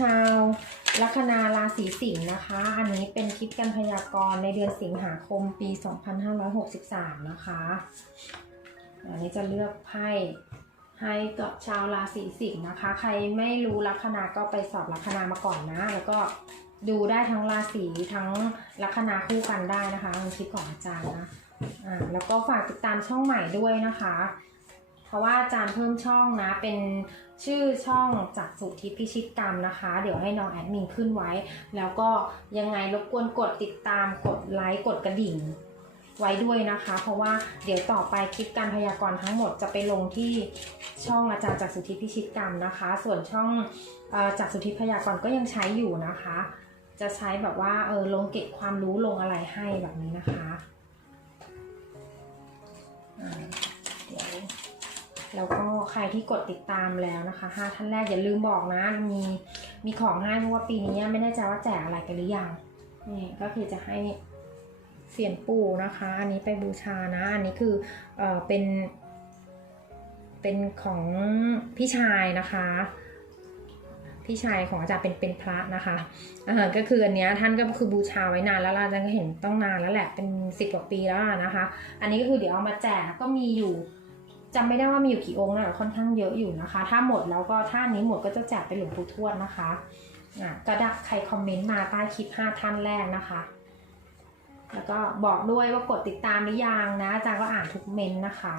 ชาวลัคนาราศีสิงห์นะคะ อันนี้เป็นคลิปการพยากรณ์ในเดือนสิงหาคมปี 2563 นะคะอันนี้จะเลือกไพ่ให้กับชาวราศีสิงห์นะคะ ใครไม่รู้ลัคนาก็ไปสอบลัคนามาก่อนนะ แล้วก็ดูได้ทั้งราศีทั้งลัคนาคู่กันได้นะคะในคลิปของอาจารย์นะอ่าแล้วก็ฝากติดตามช่องใหม่ด้วยนะคะ ราะว่าอาจารย์เพิ่มช่องนะเป็นชื่อช่องจากสุทธิพิชิตกรรมนะคะ เดี๋ยวให้น้องแอดมินขึ้นไว้ แล้วก็ยังไงรบกวนกดติดตามกดไลค์กดกระดิ่งไว้ด้วยนะคะ เพราะว่าเดี๋ยวต่อไปคลิปการพยากรณ์ทั้งหมดจะไปลงที่ช่องอาจารย์จากสุทธิพิชิตกรรมนะคะ ส่วนช่องอจากสุทธิพยากรณ์ก็ยังใช้อยู่นะคะ จะใช้แบบว่าเออลงเก็บความรู้ลงอะไรให้แบบนี้นะคะอ่าเดี๋ยว แล้วก็ใครที่กดติดตามแล้วนะคะห้าท่านแรกอย่าลืมบอกนะ มีมีของให้เพราะว่าปีนี้ไม่แน่ใจว่าแจกอะไรกันหรือยังนี่ก็คือจะให้เสียนปู่นะคะ อันนี้ไปบูชานะ อันนี้คือเออเป็น เป็นของพี่ชายนะคะพี่ชายของอาจารย์เป็นเป็นพระนะคะอ่าก็คืออันเนี้ยท่านก็คือบูชาไว้นานแล้วอาจารย์ก็เห็นต้องนานแล้วแหละเป็นสิบกว่าปีแล้วนะคะ อันนี้ก็คือเดี๋ยวเอามาแจกก็มีอยู่ จำไม่ได้ว่ามีอยู่กี่องค์นะค่อนข้างเยอะอยู่นะคะ ถ้าหมดแล้วก็ถ้านนี้หมดก็จะแจกไปหลวงปู่ทวดนะคะกระดักใครคอมเมนต์มาใต้คลิป 5 ท่านแรกนะคะ แล้วก็บอกด้วยว่ากดติดตามหรือยังนะอาจารย์ก็อ่านทุกเมนต์นะคะ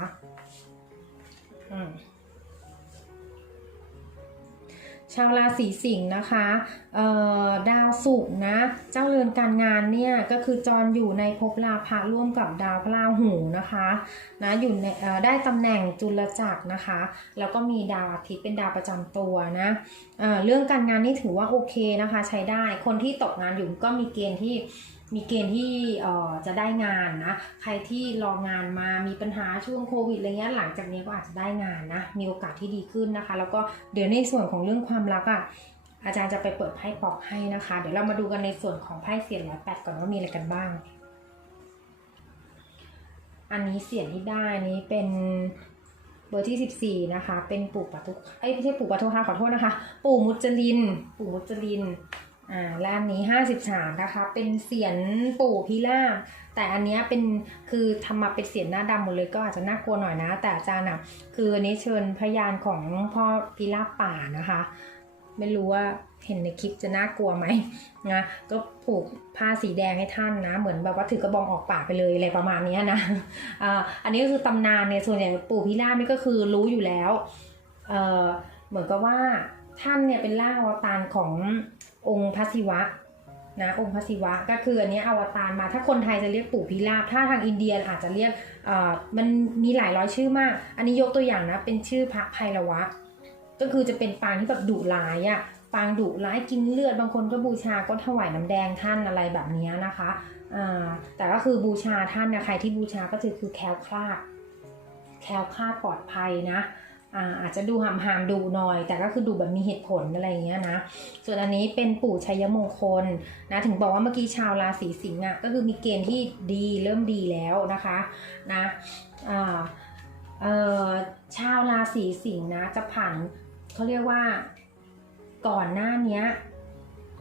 อืม ชาวราศีสิงห์นะคะเอ่อดาวศุกร์นะ เจ้าเรือนการงานเนี่ยก็คือจรอยู่ในภพราภะร่วมกับดาวพระราหูนะคะนะอยู่ในเอ่อได้ตำแหน่งจุลจักรนะคะ แล้วก็มีดาวอาทิตย์เป็นดาวประจำตัวนะเอ่อเรื่องการงานนี่ถือว่าโอเคนะคะ ใช้ได้คนที่ตกงานอยู่ก็มีเกณฑ์ที่ มีเกณฑ์ที่จะได้งานนะใครที่รองานมามีปัญหาช่วงโควิดอะไรเงี้ยหลังจากนี้ก็อาจจะได้งานนะมีโอกาสที่ดีขึ้นนะคะ แล้วก็เดี๋ยวในส่วนของเรื่องความรักอะอาจารย์จะไปเปิดไพ่ปอกให้นะคะ เดี๋ยวเรามาดูกันในส่วนของไพ่เสียงร้อยแปดก่อนว่ามีอะไรกันบ้าง อันนี้เสียงที่ได้นี้เป็นเบอร์ที่ 14 นะคะ เป็นปู่ปัทุเอ้ยไม่ใช่ปู่ปัทุค่ะขอโทษนะคะ ปู่มุจลิน ปู่มุจลิน อ่าและอันนี้ 53 นะคะ เป็นเสียนปู่พิราบแต่อันนี้เป็นคือทำมาเป็นเสียนหน้าดำหมดเลยก็อาจจะน่ากลัวหน่อยนะ แต่อาจารย์อะคืออันนี้เชิญพยานของพ่อพิราบป่านะคะ ไม่รู้ว่าเห็นในคลิปจะน่ากลัวไหมนะก็ผูกผ้าสีแดงให้ท่านนะ เหมือนแบบว่าถือกระบองออกป่าไปเลยอะไรประมาณนี้นะอ่าอันนี้ก็คือตำนานเนี่ยส่วนใหญ่ปู่พิราบนี่ก็คือรู้อยู่แล้วเอ่อเหมือนกับว่าท่านเนี่ยเป็นร่างอวตารของ องค์พระศิวะนะองค์พระศิวะก็คืออันนี้อวตารมาถ้าคนไทยจะเรียกปู่พิราบถ้าทางอินเดียอาจจะเรียกเออมันมีหลายร้อยชื่อมาก อันนี้ยกตัวอย่างนะเป็นชื่อพระไพรวะ ก็คือจะเป็นปางที่แบบดุร้ายอะปางดุร้ายกินเลือดบางคนก็บูชาก็ถวายน้ำแดงท่านอะไรแบบนี้นะคะแต่ก็คือบูชาท่านนะใครที่บูชาก็คือคือแคล้วคลาดแคล้วคลาดปลอดภัยนะ อาจจะดูหามหามๆดูหน่อย แต่ก็คือดูแบบมีเหตุผลอะไรเงี้ยนะ ส่วนอันนี้เป็นปู่ชัยมงคลนะถึงบอกว่าเมื่อกี้ชาวราศีสิงห์อะก็คือมีเกณฑ์ที่ดีเริ่มดีแล้วนะคะนะชาวราศีสิงห์นะจะผ่านเขาเรียกว่าก่อนหน้านี้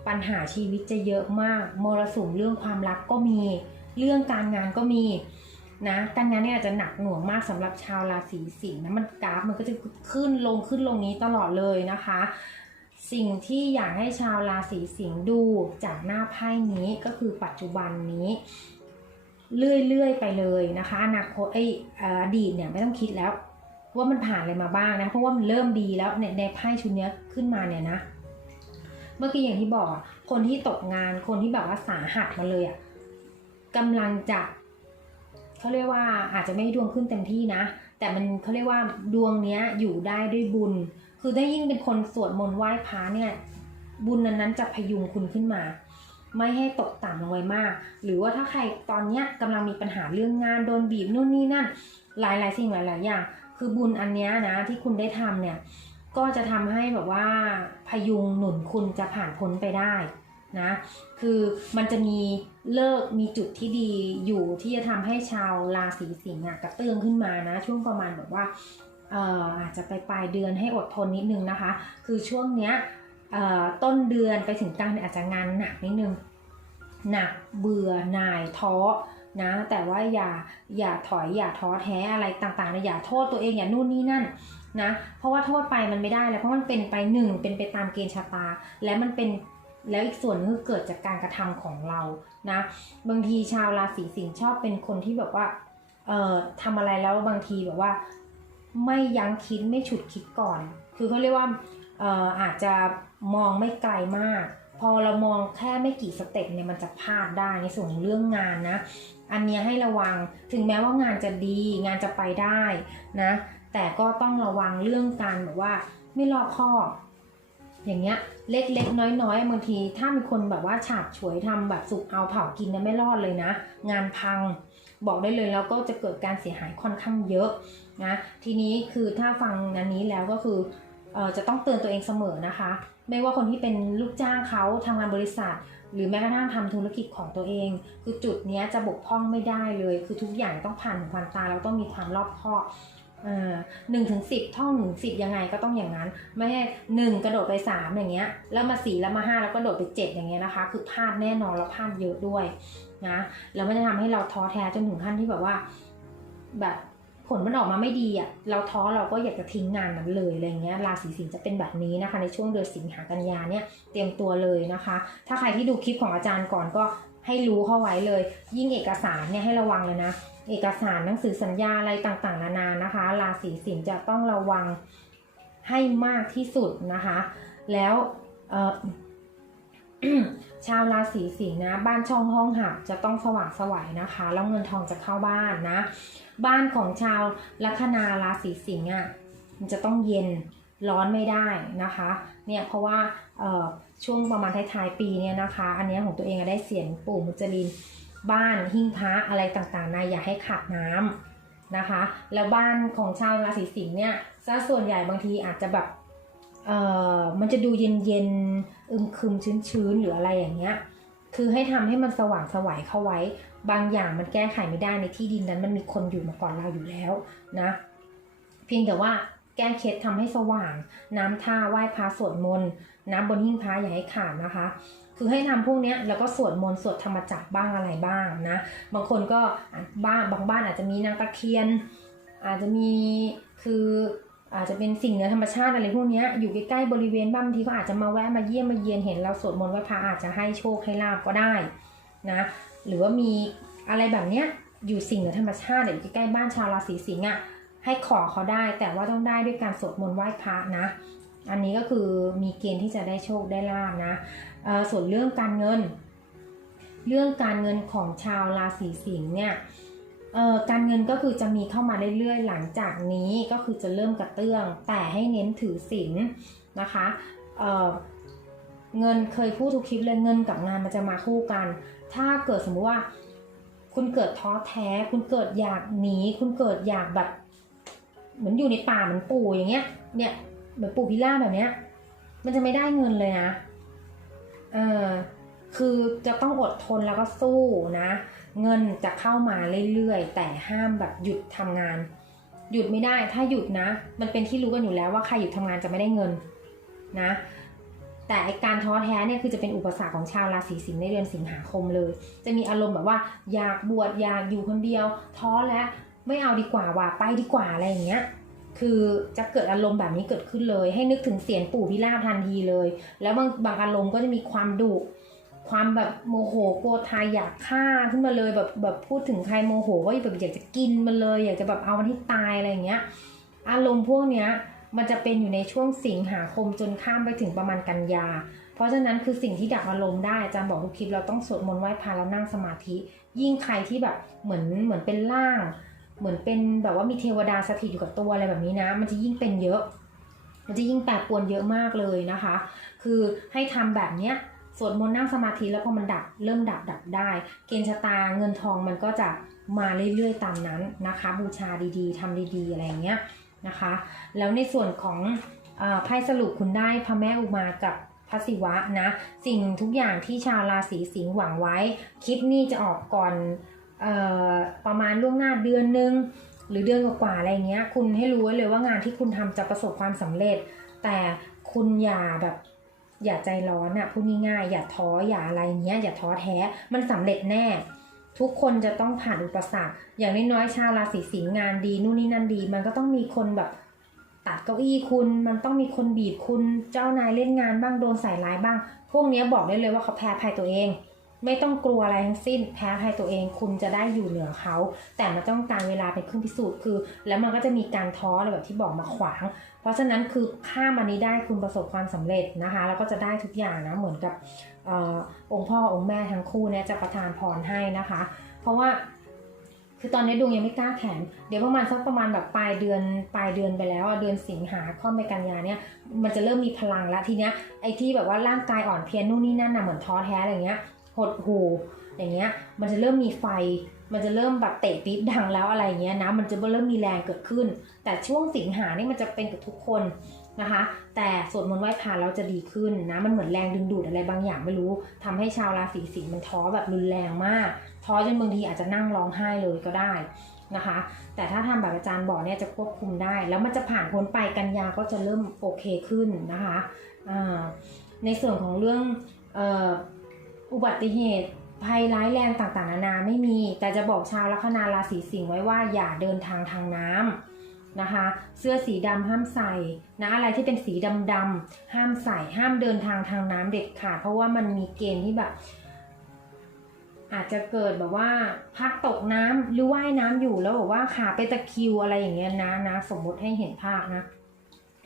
ปัญหาชีวิตจะเยอะมากมรสุมเรื่องความรักก็มี เรื่องการงานก็มี นะการงานเนี่ยอาจจะหนักหน่วงมากสำหรับชาวราศีสิงห์นะมันกราฟมันก็จะขึ้นลงขึ้นลงนี้ตลอดเลยนะคะ สิ่งที่อยากให้ชาวราศีสิงห์ดูจากหน้าไพ่นี้ก็คือปัจจุบันนี้เรื่อยๆไปเลยนะคะอนาคตไอยเอ่อดีตเนี่ยไม่ต้องคิดแล้วว่ามันผ่านอะไรมาบ้างนะเพราะว่ามันเริ่มดีแล้วในในไพ่ชุดนี้ขึ้นมาเนี่ยนะ เมื่อกี้อย่างที่บอกคนที่ตกงานคนที่แบบว่าสาหัสมาเลยอะกำลังจะ เขาเรียกว่าอาจจะไม่ดวงขึ้นเต็มที่นะ แต่มันเขาเรียกว่าดวงเนี้ยอยู่ได้ด้วยบุญ คือถ้ายิ่งเป็นคนสวดมนต์ไหว้พระเนี่ย บุญนั้นๆจะพยุงคุณขึ้นมา ไม่ให้ตกต่ำลงไปมาก หรือว่าถ้าใครตอนเนี้ยกำลังมีปัญหาเรื่องงานโดนบีบนู่นนี่นั่น หลายหลายๆสิ่งหลาย ๆ อย่าง คือบุญอันเนี้ยนะที่คุณได้ทำเนี่ยก็จะทำให้แบบว่าพยุงหนุนคุณจะผ่านพ้นไปได้ นะคือมันจะมีเลิกมีจุดที่ดีอยู่ที่จะทำให้ชาวราศีสิงห์กระเตื้องขึ้นมานะ ช่วงประมาณแบบว่าอาจจะไปปลายเดือนให้อดทนนิดนึงนะคะ คือช่วงเนี้ยต้นเดือนไปถึงกลางเดือนอาจจะงานหนักนิดนึงหนักเบื่อหน่ายท้อนะแต่ว่าอย่าอย่าถอยอย่าท้อแท้อะไรต่างๆนะอย่าโทษตัวเองอย่านู่นนี่นั่นนะเพราะว่าโทษไปมันไม่ได้แล้วเพราะมันเป็นไปหนึ่งเป็นไปตามเกณฑ์ชะตา และมันเป็น แล้วอีกส่วนนึงคือเกิดจากการกระทำของเรานะ บางทีชาวราศีสิงห์ชอบเป็นคนที่แบบว่าเอ่อทำอะไรแล้วบางทีแบบว่า ไม่ยั้งคิดไม่ฉุดคิดก่อน คือเขาเรียกว่าเอ่ออาจจะมองไม่ไกลมาก พอเรามองแค่ไม่กี่สเต็ปเนี่ยมันจะพลาดได้ในส่วนของเรื่องงานนะ อันเนี้ยให้ระวังถึงแม้ว่างานจะดีงานจะไปได้นะ แต่ก็ต้องระวังเรื่องการแบบว่าไม่รอบคอบ อย่างเงี้ยเล็กๆน้อยๆบางทีถ้ามีคนแบบว่าฉาบฉวยทำแบบสุกเอาเผากินเนี่ยไม่รอดเลยนะ งานพังบอกได้เลยแล้วก็จะเกิดการเสียหายค่อนข้างเยอะนะทีนี้คือถ้าฟังอันนี้แล้วก็คือออจะต้องเตือนตัวเองเสมอนะคะ ไม่ว่าคนที่เป็นลูกจ้างเขาทำงานบริษัท หรือแม้กระทั่งทำธุรกิจของตัวเอง คือจุดนี้จะบกพร่องไม่ได้เลย คือทุกอย่างต้องผ่านหูผ่านตาเราต้องมีความรอบคอบ หนึ่งถึงสิบท่องหนึ่งสิบยังไงก็ต้องอย่างนั้น ไม่ให้หนึ่งกระโดดไปสามอย่างเงี้ย แล้วมาสี่แล้วมาห้าแล้วก็โดดไปเจ็ดอย่างเงี้ยนะคะ คือพลาดแน่นอนแล้วพลาดเยอะด้วยนะแล้วมันจะทำให้เราท้อแท้จนถึงขั้นที่แบบว่า แบบผลมันออกมาไม่ดีอะเราท้อเราก็อยากจะทิ้งงานนั้นเลยอะไรเงี้ยราศีสิงห์จะเป็นแบบนี้นะคะ ในช่วงเดือนสิงหากันยาเนี่ยเตรียมตัวเลยนะคะ ถ้าใครที่ดูคลิปของอาจารย์ก่อนก็ ให้รู้เข้าไว้เลย ยิ่งเอกสารเนี่ยให้ระวังเลยนะ เอกสารหนังสือสัญญาอะไรต่างๆ นานานะคะ ราศีสิงห์จะต้องระวังให้มากที่สุดนะคะ แล้วเออชาวราศีสิงห์นะบ้านช่องห้องหับจะต้องสว่างสวัยนะคะ แล้วเงินทองจะเข้าบ้านนะ บ้านของชาวลัคนาราศีสิงห์อะมันจะต้องเย็นร้อนไม่ได้นะคะ เนี่ยเพราะว่า ช่วงประมาณท้ายๆปีเนี่ยนะคะ อันนี้ของตัวเองอะได้เสียงปู่มุจลินบ้านหิ้งพระอะไรต่างๆนะอย่าให้ขาดน้ำนะคะ แล้วบ้านของชาวราศีสิงห์เนี่ยซะส่วนใหญ่บางทีอาจจะแบบเอ่อมันจะดูเย็นๆอึมครึมชื้นๆหรืออะไรอย่างเงี้ยคือให้ทำให้มันสว่างสวัยเข้าไว้ บางอย่างมันแก้ไขไม่ได้ในที่ดินนั้นมันมีคนอยู่มาก่อนเราอยู่แล้วนะ เพียงแต่ว่า แก้เคล็ดทำให้สว่าง น้ำท่าไหว้พระสวดมนต์น้ำบนหิ้งพระอย่าให้ขาดนะคะ คือให้ทำพวกนี้แล้วก็สวดมนต์สวดธรรมจักรบ้างอะไรบ้างนะ บางคนก็บ้านบางบ้านอาจจะมีนางตะเคียน อาจจะมีคืออาจจะเป็นสิ่งเหนือธรรมชาติอะไรพวกนี้อยู่ใกล้ๆบริเวณบ้านบางทีก็อาจจะมาแวะมาเยี่ยมมาเยียนเห็นเราสวดมนต์ไหว้พระอาจจะให้โชคให้ลาบก็ได้นะหรือว่ามีอะไรแบบเนี้ยอยู่สิ่งเหนือธรรมชาติอยู่ใกล้ๆบ้านชาวราศีสิงห์อะ ให้ขอเขาได้แต่ว่าต้องได้ด้วยการสวดมนต์ไหว้พระนะ อันนี้ก็คือมีเกณฑ์ที่จะได้โชคได้ลาบนะส่วนเรื่องการเงิน เรื่องการเงินของชาวราศีสิงห์เนี่ยการเงินก็คือจะมีเข้ามาเรื่อยๆหลังจากนี้ก็คือจะเริ่มกระเตื้อง แต่ให้เน้นถือศีลนะคะเเงินเคยพูดทุกคลิปเลยเงินกับงานมันจะมาคู่กัน ถ้าเกิดสมมุติว่า คุณเกิดท้อแท้ คุณเกิดอยากหนีคุณเกิดอยากแบบ เหมือนอยู่ในป่าเหมือนปู่อย่างเงี้ย เนี่ยเหมือนปู่พิล่าแบบเนี้ย มันจะไม่ได้เงินเลยนะ เออคือจะต้องอดทนแล้วก็สู้นะ เงินจะเข้ามาเรื่อยๆ แต่ห้ามแบบหยุดทำงาน หยุดไม่ได้ถ้าหยุดนะ มันเป็นที่รู้กันอยู่แล้วว่าใครหยุดทำงานจะไม่ได้เงินนะ แต่ไอการท้อแท้เนี่ยคือจะเป็นอุปสรรคของชาวราศีสิงห์ในเดือนสิงหาคมเลย จะมีอารมณ์แบบว่าอยากบวชอยากอยู่คนเดียว ท้อแล้ว ไม่เอาดีกว่าว่ะไปดีกว่าอะไรอย่างเงี้ย คือจะเกิดอารมณ์แบบนี้เกิดขึ้นเลย ให้นึกถึงเสียงปู่พิราบทันทีเลย แล้วบางบางอารมณ์ก็จะมีความดุความแบบโมโหโกรธายอยากฆ่าขึ้นมาเลยแบบแบบพูดถึงใครโมโหก็แบบอยากจะกินมันเลย อยากจะแบบเอามันให้ตายอะไรอย่างเงี้ย อารมณ์พวกเนี้ยมันจะเป็นอยู่ในช่วงสิงหาคมจนข้ามไปถึงประมาณกันยา เพราะฉะนั้นคือสิ่งที่ดักอารมณ์ได้อาจารย์บอกทุกคลิปเราต้องสวดมนต์ไหว้พระแล้วนั่งสมาธิ ยิ่งใครที่แบบเหมือนเหมือนเป็นร่าง เหมือนเป็นแบบว่ามีเทวดาสถิตอยู่กับตัวอะไรแบบนี้นะ มันจะยิ่งเป็นเยอะ มันจะยิ่งแปรปวนเยอะมากเลยนะคะ คือให้ทำแบบเนี้ยสวดมนต์นั่งสมาธิแล้วพอมันดับเริ่มดับดับได้ เกณฑ์ชะตาเงินทองมันก็จะมาเรื่อยๆตามนั้นนะคะ บูชาดีๆทำดีๆอะไรเงี้ยนะคะ แล้วในส่วนของไพ่สรุปคุณได้พระแม่อุมากับพระศิวะนะ สิ่งทุกอย่างที่ชาวราศีสิงห์หวังไว้ คลิปนี้จะออกก่อน ประมาณล่วงหน้าเดือนนึง หรือเดือนกว่าๆอะไรเงี้ย คุณให้รู้ไว้เลยว่างานที่คุณทำจะประสบความสำเร็จ แต่คุณอย่าแบบอย่าใจร้อนอะพูดง่ายๆอย่าท้ออย่าอะไรเงี้ยอย่าท้อแท้มันสำเร็จแน่ ทุกคนจะต้องผ่านอุปสรรค อย่างน้อยๆชาวราศีสิงห์งานดีนู่นนี่นั่นดี มันก็ต้องมีคนแบบตัดเก้าอี้คุณมันต้องมีคนบีบคุณเจ้านายเล่นงานบ้างโดนใส่ร้ายบ้าง พวกนี้บอกได้เลยว่าเขาแพ้ภัยตัวเอง ไม่ต้องกลัวอะไรทั้งสิ้น แพ้ภัยตัวเองคุณจะได้อยู่เหนือเขา แต่มันต้องการเวลาเป็นเครื่องพิสูจน์คือ แล้วมันก็จะมีการท้ออะไรแบบที่บอกมาขวาง เพราะฉะนั้นคือข้ามอันนี้ได้คุณประสบความสำเร็จนะคะ แล้วก็จะได้ทุกอย่างนะเหมือนกับออองค์พ่อองค์แม่ทั้งคู่เนี่ยจะประทานพรให้นะคะ เพราะว่าคือตอนนี้ดวงยังไม่กล้าแข็งเดี๋ยวประมาณสักประมาณแบบปลายเดือนปลายเดือนไปแล้วเดือนสิงหาค่อมไปกันยาเนี่ยมันจะเริ่มมีพลังแล้วทีเนี้ยไอ้ที่แบบว่าร่างกายอ่อนเพลียนู่นนี่นั่นน่ะเหมือนท้อแท้อะไรเงี้ย หดหูอย่างเงี้ยมันจะเริ่มมีไฟ มันจะเริ่มแบบเตะปี๊บดังแล้วอะไรเงี้ยนะมันจะเริ่มมีแรงเกิดขึ้น แต่ช่วงสิงหานี่มันจะเป็นกับทุกคนนะคะ แต่สวดมนต์ไหว้พระแล้วจะดีขึ้นนะมันเหมือนแรงดึงดูดอะไรบางอย่างไม่รู้ทำให้ชาวราศีสิงห์มันท้อแบบรุนแรงมาก ท้อจนบางทีอาจจะนั่งร้องไห้เลยก็ได้นะคะ แต่ถ้าทำแบบอาจารย์บอกเนี่ยจะควบคุมได้ แล้วมันจะผ่านพ้นไปกันยาก็จะเริ่มโอเคขึ้นนะคะในส่วนของเรื่อง อุบัติเหตุภัยร้ายแรงต่างๆ นานาไม่มี แต่จะบอกชาวลัคนาราศีสิงห์ไว้ว่าอย่าเดินทางทางน้ำนะคะ เสื้อสีดำห้ามใส่นะอะไรที่เป็นสีดำๆห้ามใส่ห้ามเดินทางทางน้ำเด็ดขาดเพราะว่ามันมีเกณฑ์ที่แบบ อาจจะเกิดแบบว่าพักตกน้ำหรือว่ายน้ำอยู่แล้วแบบว่าขาไปตะคิวอะไรอย่างเงี้ยนะนะสมมติให้เห็นภาพนะ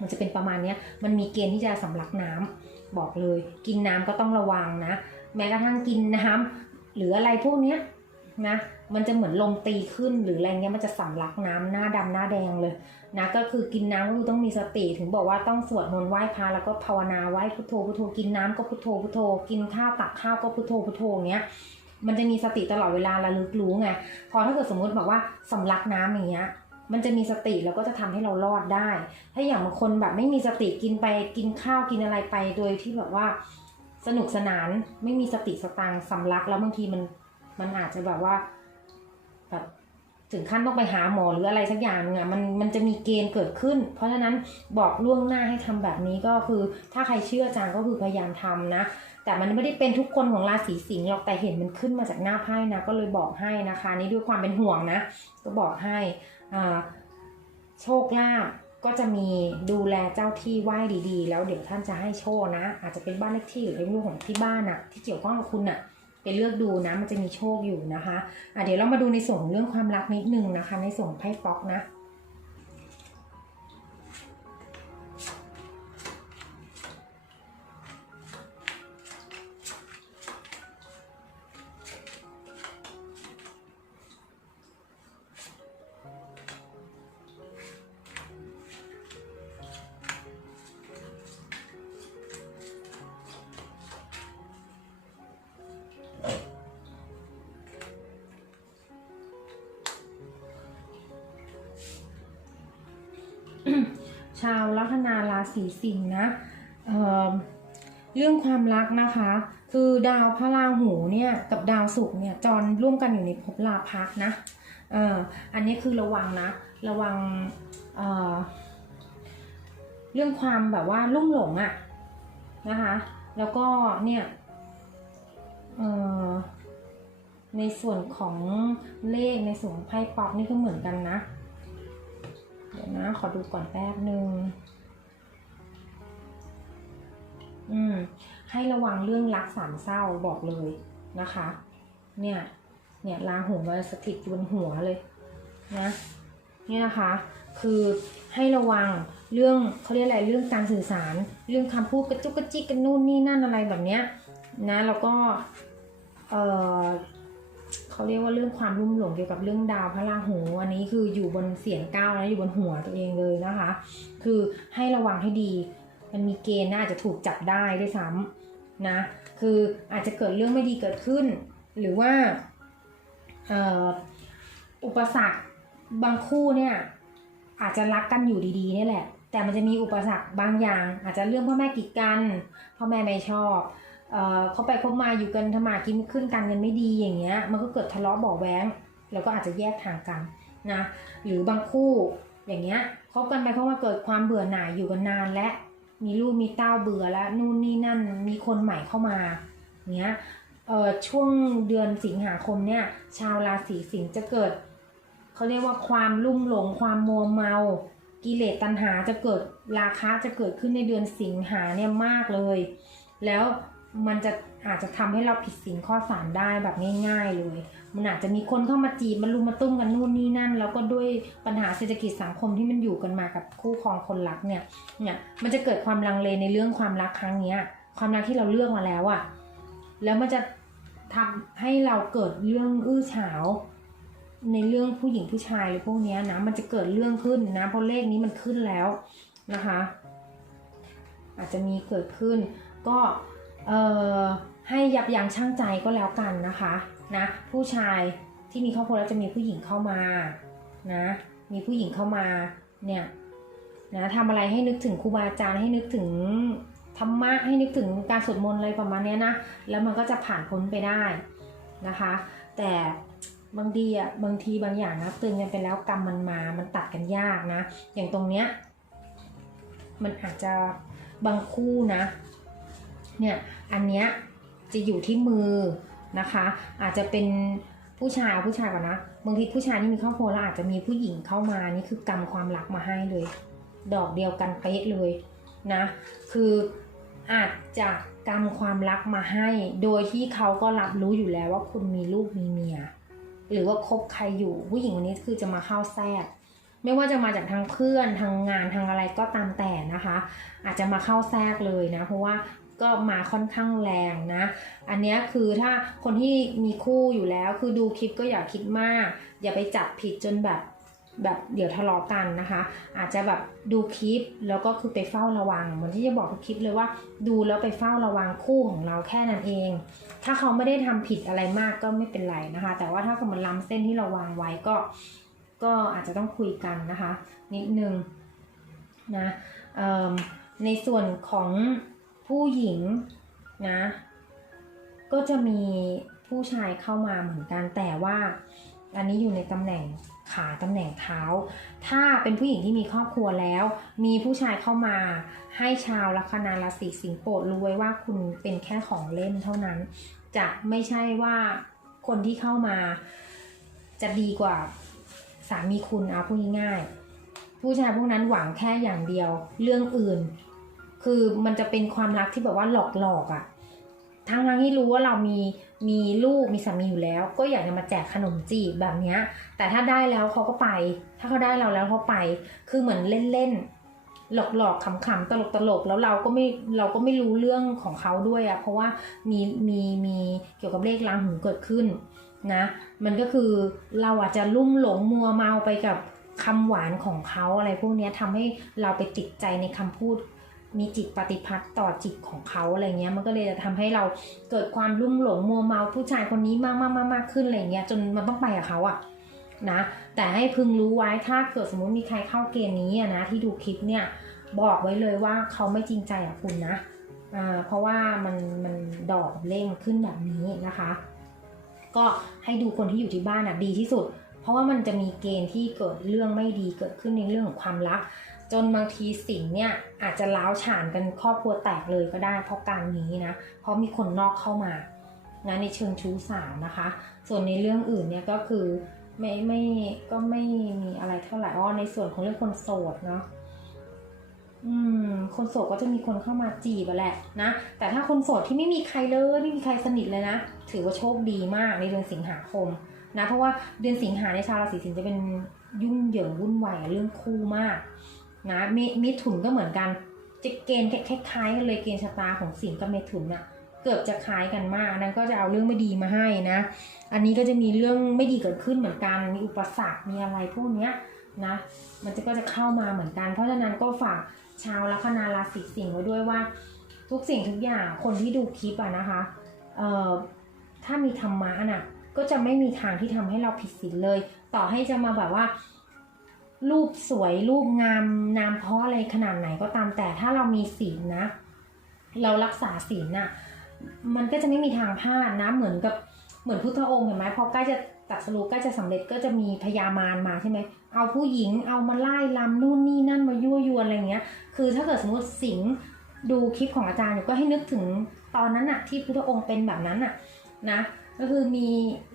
มันจะเป็นประมาณเนี้ยมันมีเกณฑ์ที่จะสำลักน้ำบอกเลย กินน้ำก็ต้องระวังนะ แม้กระทั่งกินน้ำหรืออะไรพวกเนี้ยนะมันจะเหมือนลมตีขึ้นหรืออะไรเงี้ยมันจะสำลักน้ำหน้าดำหน้าแดงเลยนะก็คือกินน้ำก็คือต้องมีสติถึงบอกว่าต้องสวดมนต์ไหว้พระแล้วก็ภาวนาไหว้พุทโธพุทโธกินน้ำก็พุทโธพุทโธ กินข้าวตักข้าวก็พุทโธพุทโธเงี้ยมันจะมีสติตลอดเวลาระลึกรู้ไงพอถ้าเกิดสมมติบอกว่าสำลักน้ำอย่างเงี้ยมันจะมีสติแล้วก็จะทำให้เรารอดได้ ถ้าอย่างบางคนแบบไม่มีสติกินไปกินข้าวกินอะไรไปโดยที่แบบว่า สนุกสนานไม่มีสติสตังสำลักแล้วบางทีมันมันอาจจะแบบว่าแบบถึงขั้นต้องไปหาหมอหรืออะไรสักอย่างนึงอะมันมันจะมีเกณฑ์เกิดขึ้น เพราะฉะนั้นบอกล่วงหน้าให้ทำแบบนี้ก็คือ ถ้าใครเชื่ออาจารย์ก็คือพยายามทำนะ แต่มันไม่ได้เป็นทุกคนของราศีสิงห์หรอกแต่เห็นมันขึ้นมาจากหน้าไพ่นะ ก็เลยบอกให้นะคะ นี่ด้วยความเป็นห่วงนะ ก็บอกให้อ่าโชคลาภ ก็จะมีดูแลเจ้าที่ไหว้ดีๆ แล้วเดี๋ยวท่านจะให้โชคนะ อาจจะเป็นบ้านเลขที่หรือเรื่องของที่บ้านอะที่เกี่ยวข้องกับคุณอะไปเลือกดูนะมันจะมีโชคอยู่นะคะอะเดี๋ยวเรามาดูในส่วนของเรื่องความรักนิดนึงนะคะ ในส่วนของไพ่ป๊อกนะ ชาวลัคนาราศีสิงห์นะเเรื่องความรักนะคะ คือดาวพระราหูเนี่ยกับดาวศุกร์เนี่ยจรร่วมกันอยู่ในภพลาพักนะเอออันนี้คือระวังนะ ระวังเเรื่องความแบบว่าลุ่มหลงอะนะคะ แล้วก็เนี่ยในส่วนของเลขในส่วนไพ่ป๊อกนี่ก็เหมือนกันนะ เดี๋ยวนะ ขอดูก่อนแป๊บหนึ่งอืม ให้ระวังเรื่องรักสามเศร้าบอกเลยนะคะ เนี่ย เนี่ยลาหูมาสถิตอยู่บนหัวเลยนะเนี่ยนะคะ คือให้ระวังเรื่องเขาเรียกอะไรเรื่องการสื่อสาร เรื่องคำพูดกระจุกกระจิกกันนู่นนี่นั่นอะไรแบบเนี้ยนะแล้วก็เออ เขาเรียกว่าเรื่องความรุ่มหลงเกี่ยวกับเรื่องดาวพระราหูอันนี้คืออยู่บนเสียงก้าวนะอยู่บนหัวตัวเองเลยนะคะ คือให้ระวังให้ดี มันมีเกณฑ์น่าจะถูกจับได้ด้วยซ้ำนะ คืออาจจะเกิดเรื่องไม่ดีเกิดขึ้น หรือว่าอุปสรรคบางคู่เนี่ยอาจจะรักกันอยู่ดีๆนี่แหละ แต่มันจะมีอุปสรรคบางอย่าง อาจจะเรื่องพ่อแม่กีดกันพ่อแม่ไม่ชอบ เขาไปคบมาอยู่กันทำมากินขึ้นกันเงินไม่ดีอย่างเงี้ย มันก็เกิดทะเลาะบาะแว้ง แล้วก็อาจจะแยกทางกันนะหรือบางคู่อย่างเงี้ยคบกันไปเพราะว่าเกิดความเบื่อหน่ายอยู่กันนานและมีลูกมีเต้าเบื่อแล้วนู่นนี่นั่นมีคนใหม่เข้ามาเนี้ยเออช่วงเดือนสิงหาคมเนี่ย ชาวราศีสิงห์จะเกิดเขาเรียกว่าความลุ่มหลงความมัวเมา กิเลสตัณหาจะเกิดราคะจะเกิดขึ้นในเดือนสิงหาเนี่ยมากเลย แล้ว มันจะอาจจะทำให้เราผิดศีลข้อสามได้แบบง่าย ๆเลย มันอาจจะมีคนเข้ามาจีบมารุมมาตุ้มกันนู่นนี่นั่น แล้วก็ด้วยปัญหาเศรษฐกิจสังคมที่มันอยู่กันมากับคู่ครองคนรักเนี่ย เนี่ยมันจะเกิดความลังเลในเรื่องความรักครั้งเนี้ย ความรักที่เราเลือกมาแล้วอะแล้วมันจะทำให้เราเกิดเรื่องอื้อฉาว ในเรื่องผู้หญิงผู้ชายหรือพวกนี้นะ มันจะเกิดเรื่องขึ้นนะเพราะเลขนี้มันขึ้นแล้วนะคะ อาจจะมีเกิดขึ้นก็ ให้ยับยั้งชั่งใจก็แล้วกันนะคะนะผู้ชายที่มีครอบครัวแล้วจะมีผู้หญิงเข้ามานะมีผู้หญิงเข้ามาเนี่ยนะทำอะไรให้นึกถึงครูบาอาจารย์ให้นึกถึงธรรมะให้นึกถึงการสวดมนต์อะไรประมาณนี้นะแล้วมันก็จะผ่านพ้นไปได้นะคะ แต่บางทีอะบางทีบางอย่างนะเตือนกันไปแล้วกรรมมันมา มันตัดกันยากนะ อย่างตรงเนี้ยมันอาจจะบางคู่นะ เนี่ยอันเนี้ยจะอยู่ที่มือนะคะ อาจจะเป็นผู้ชายเอาผู้ชายก่อนนะบางทีผู้ชายที่มีครอบครัวแล้วอาจจะมีผู้หญิงเข้ามานี่คือกรรมความรักมาให้เลย ดอกเดียวกันเป๊ะเลยนะคืออาจจะกรรมความรักมาให้ โดยที่เขาก็รับรู้อยู่แล้วว่าคุณมีลูกมีเมีย หรือว่าคบใครอยู่ผู้หญิงคนนี้คือจะมาเข้าแทรก ไม่ว่าจะมาจากทางเพื่อนทางงานทางอะไรก็ตามแต่นะคะ อาจจะมาเข้าแทรกเลยนะเพราะว่า ก็มาค่อนข้างแรงนะ อันนี้คือถ้าคนที่มีคู่อยู่แล้ว คือดูคลิปก็อย่าคิดมาก อย่าไปจับผิดจนแบบแบบเดี๋ยวทะเลาะกันนะคะ อาจจะแบบดูคลิปแล้วก็คือไปเฝ้าระวังเหมือนที่จะบอกทุกคลิปเลยว่า ดูแล้วไปเฝ้าระวังคู่ของเราแค่นั้นเอง ถ้าเขาไม่ได้ทำผิดอะไรมากก็ไม่เป็นไรนะคะ แต่ว่าถ้าเกิดมันล้ำเส้นที่เราวางไว้ก็ ก็อาจจะต้องคุยกันนะคะ นิดนึงนะในส่วนของ ผู้หญิงนะ ก็จะมีผู้ชายเข้ามาเหมือนกันแต่ว่าอันนี้อยู่ในตำแหน่งขาตำแหน่งเท้า ถ้าเป็นผู้หญิงที่มีครอบครัวแล้ว มีผู้ชายเข้ามาให้ชาวลัคนาราศีสิงห์โปรดรู้ไว้ว่าคุณเป็นแค่ของเล่นเท่านั้น จะไม่ใช่ว่าคนที่เข้ามาจะดีกว่าสามีคุณเอาพูดง่ายๆผู้ชายพวกนั้นหวังแค่อย่างเดียว เรื่องอื่น คือมันจะเป็นความรักที่แบบว่าหลอกหลอกอะ่ะทั้งทั้งที่รู้ว่าเรามีมีลูกมีสามีอยู่แล้ว ก็อยากจะมาแจกขนมจีบแบบเนี้ย แต่ถ้าได้แล้วเขาก็ไป ถ้าเขาได้เราแล้วเขาไป คือเหมือนเล่นๆหลอกๆขำๆตลกๆแล้วเราก็ไม่เราก็ไม่รู้เรื่องของเขาด้วยอะเพราะว่ามีมีมีเกี่ยวกับเลขลางหูเกิดขึ้นนะ มันก็คือเราอาจจะลุ่มหลงมัวเมาไปกับคำหวานของเขาอะไรพวกนี้ยทำให้เราไปติดใจในคำพูด มีจิตปฏิพัทธ์ต่อจิตของเขาอะไรเงี้ย มันก็เลยจะทำให้เราเกิดความลุ่มหลงมัวเมาผู้ชายคนนี้มากมากมากมากขึ้นอะไรเงี้ยจนมันต้องไปกับเขาอะนะ แต่ให้พึงรู้ไว้ถ้าเกิดสมมติมีใครเข้าเกณฑ์นี้อะนะที่ดูคลิปเนี่ยบอกไว้เลยว่าเขาไม่จริงใจกับคุณนะอ่าเพราะว่ามันมันดอกเล่งขึ้นแบบนี้นะคะ ก็ให้ดูคนที่อยู่ที่บ้านอะดีที่สุด เพราะว่ามันจะมีเกณฑ์ที่เกิดเรื่องไม่ดีเกิดขึ้นในเรื่องของความรัก จนบางทีสิ่งเนี่ยอาจจะล้าวฉานกันครอบครัวแตกเลยก็ได้เพราะการนี้นะเพราะมีคนนอกเข้ามานะในเชิงชู้สาวนะคะ ส่วนในเรื่องอื่นเนี่ยก็คือไม่ไม่ก็ไม่มีอะไรเท่าไหร่อ้อในส่วนของเรื่องคนโสดเนาะอืม คนโสดก็จะมีคนเข้ามาจีบแหละนะแต่ถ้าคนโสดที่ไม่มีใครเลยไม่มีใครสนิทเลยนะถือว่าโชคดีมากในเดือนสิงหาคมนะเพราะว่าเดือนสิงหาในชาวราศีสิงห์จะเป็นยุ่งเหยิงวุ่นวายเรื่องคู่มาก นะมิมิถุนก็เหมือนกัน จะเกณฑ์คล้ายๆกันเลยเกณฑ์ชะตาของสิงกับเมถุนน่ะเกือบจะคล้ายกันมากนั้นก็จะเอาเรื่องไม่ดีมาให้นะ อันนี้ก็จะมีเรื่องไม่ดีเกิดขึ้นเหมือนกันมีอุปสรรคมีอะไรพวกเนี้ยนะมันจะก็จะเข้ามาเหมือนกัน เพราะฉะนั้นก็ฝากชาวลัคนาราศีสิงห์ไว้ด้วยว่า ทุกสิ่งทุกอย่างคนที่ดูคลิปอะนะคะเอ่อถ้ามีธรรมะน่ะก็จะไม่มีทางที่ทำให้เราผิดศีลเลย ต่อให้จะมาแบบว่า รูปสวยรูปงามนามเพราะอะไรขนาดไหนก็ตามแต่ถ้าเรามีศีลนะ เรารักษาศีลน่ะ มันก็จะไม่มีทางพลาดนะ เหมือนกับเหมือนพุทธองค์เห็นไหมพอใกล้จะตัดสรู้ใกล้จะสำเร็จก็จะมีพญามารมาใช่ไหมเอาผู้หญิงเอามาไล่ลำนู่นนี่นั่นมายั่วยวนอะไรเงี้ย คือถ้าเกิดสมมติสิงดูคลิปของอาจารย์อยู่ก็ให้นึกถึงตอนนั้นอะที่พุทธองค์เป็นแบบนั้นอะนะ ก็คือมี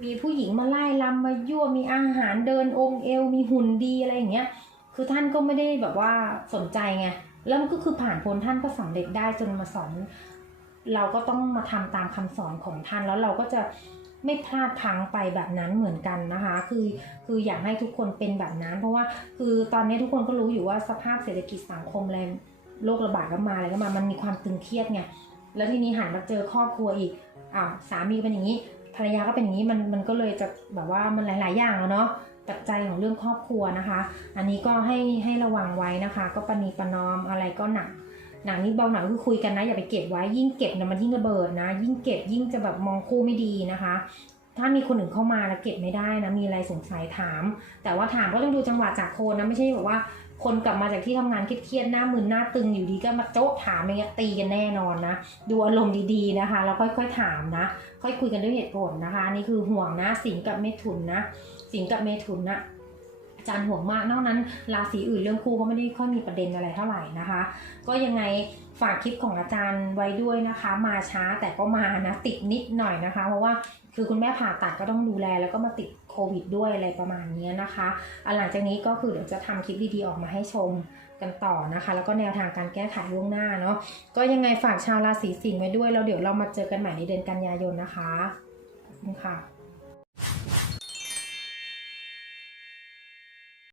มีผู้หญิงมาไล่ลำมายั่วมีอาหารเดินองเอว มีหุ่นดีอะไรอย่างเงี้ย คือท่านก็ไม่ได้แบบว่าสนใจไงแล้วมันก็คือผ่านพ้นท่านก็สำเร็จได้จนมาสอน เราก็ต้องมาทำตามคำสอนของท่านแล้วเราก็จะไม่พลาดพังไปแบบนั้นเหมือนกันนะคะ คือคืออยากให้ทุกคนเป็นแบบนั้น เพราะว่าคือตอนนี้ทุกคนก็รู้อยู่ว่าสภาพเศรษฐกิจสังคมอะไรโรคระบาดก็มาอะไรก็มามันมีความตึงเครียดไงแล้วทีนี้หันมาเจอครอบครัวอีกอ้าวสามีเป็นอย่างนี้ ภรรยาก็เป็นอย่างนี้มันมันก็เลยจะแบบว่ามันหลาย ๆ อย่างแล้วเนาะปัจจัยของเรื่องครอบครัวนะคะ อันนี้ก็ให้ให้ระวังไว้นะคะ ก็ปณีประนอมอะไรก็หนักหนังนี้เบาหนักคือคุยกันนะอย่าไปเก็บไว้ยิ่งเก็บเนี่ยมันยิ่งระเบิดนะ ยิ่งเก็บยิ่งจะแบบมองคู่ไม่ดีนะคะ ถ้ามีคนอื่นเข้ามาแล้วเก็บไม่ได้นะมีอะไรสงสัยถาม แต่ว่าถามก็ต้องดูจังหวะจากโคนนะไม่ใช่แบบว่า คนกลับมาจากที่ทำงานเครียดๆหน้ามึนหน้าตึงอยู่ดีก็มาโจ๊ะถามอย่างเงี้ยตีกันแน่นอนนะ ดูอารมณ์ดีๆนะคะ แล้วค่อยๆถามนะ ค่อยคุยกันด้วยเหตุผลนะคะ นี่คือห่วงนะสิงกับเมถุนนะ สิงกับเมถุนนะอาจารย์ห่วงมาก นอกนั้นราศีอื่นเรื่องคู่ก็ไม่ได้ค่อยมีประเด็นอะไรเท่าไหร่นะคะ ก็ยังไงฝากคลิปของอาจารย์ไว้ด้วยนะคะ มาช้าแต่ก็มานะติดนิดหน่อยนะคะ เพราะว่าคือคุณแม่ผ่าตัดก็ต้องดูแลแล้วก็มาติด โควิดด้วยอะไรประมาณนี้นะคะหลังจากนี้ก็คือเดี๋ยวจะทำคลิปดีๆออกมาให้ชมกันต่อนะคะ แล้วก็แนวทางการแก้ไขล่วงหน้าเนาะก็ยังไงฝากชาวราศีสิงห์ไว้ด้วยแล้วเดี๋ยวเรามาเจอกันใหม่ในเดือนกันยายนนะคะขอบคุณค่ะ